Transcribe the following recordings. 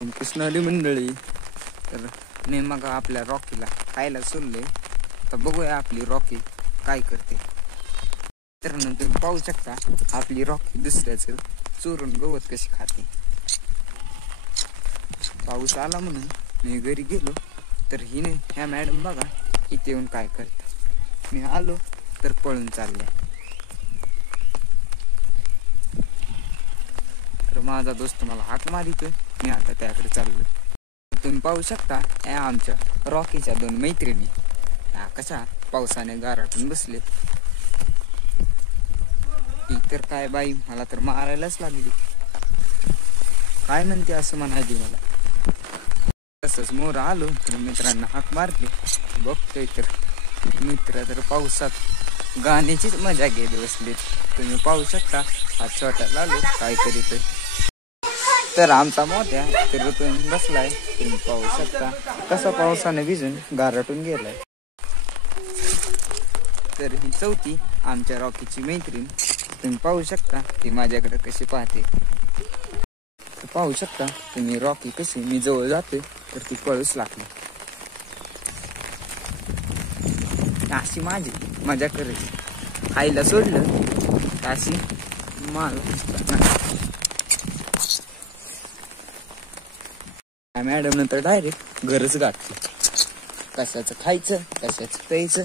कृष्णाली मंडळी, तर मी मग आपल्या रॉकीला खायला सोडले. तर बघूया आपली रॉकी काय करते. तर नंतर पाहू शकता आपली रॉकी दुसऱ्याचं चोरून गवत कशी खाते. पाऊस आला म्हणून मी घरी गेलो तर हिने ह्या मॅडम बघा इथे येऊन काय करते. मी आलो तर पळून चालल्या. तर माझा दोस्त मला हाक मारितोय, मी आता त्याकडे चाललो. तुम्ही पाहू शकता या आमच्या रॉकीच्या दोन मैत्रिणी ह्या कशा पावसाने गाराटून बसले. ती तर काय बाई मला तर मारायलाच लागली. काय म्हणते असं म्हणायची मला. तसंच मोर आलो तर मित्रांना हाक मारली. बघतोय तर मित्र तर पावसात गाण्याचीच मजा घेत बसले. तुम्ही पाहू शकता हा छोटा लालू काय करीतोय. तर आमचा मोठ्या तर ऋतून बसलाय. तुम्ही पाहू शकता कसा पावसाने भिजून गारटून गेलाय. तर ही चौथी आमच्या रॉकीची मैत्रीण. तुम्ही पाहू शकता ती माझ्याकडे कशी पाहते. तर पाहू शकता तुम्ही रॉकी कशी मी जवळ जाते तर ती पळूच लागली. अशी माझी मजा करायची. आईला सोडलं अशी मॅडम नंतर डायरेक्ट घरच गाठली. कशाचं खायचं कशाचं प्यायचं.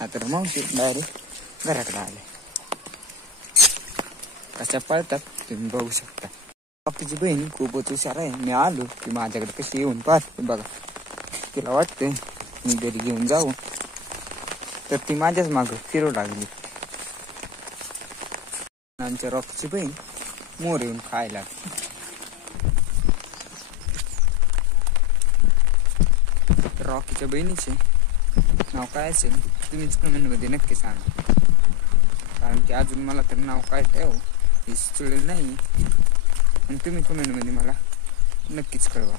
हा तर मावशी डायरेक्ट घराकडे आले. कशा पळतात तुम्ही बघू शकता. बाकीची बहीण खूपच हुशार आहे. मी आलो की माझ्याकडे कशी येऊन पाहते बघा. तिला वाटतं मी घरी घेऊन जाऊ तर ती माझ्याच मागं फिरू लागली. आमच्या रॉकीची बहीण मोर येऊन खायला लागली. रॉकीच्या बहिणीचे नाव काय असेल तुम्हीच कमेंटमध्ये नक्की सांगा. कारण की अजून मला तर नाव काय ठेव हे सुचलं नाही. आणि तुम्ही कमेंटमध्ये मला नक्कीच कळवा.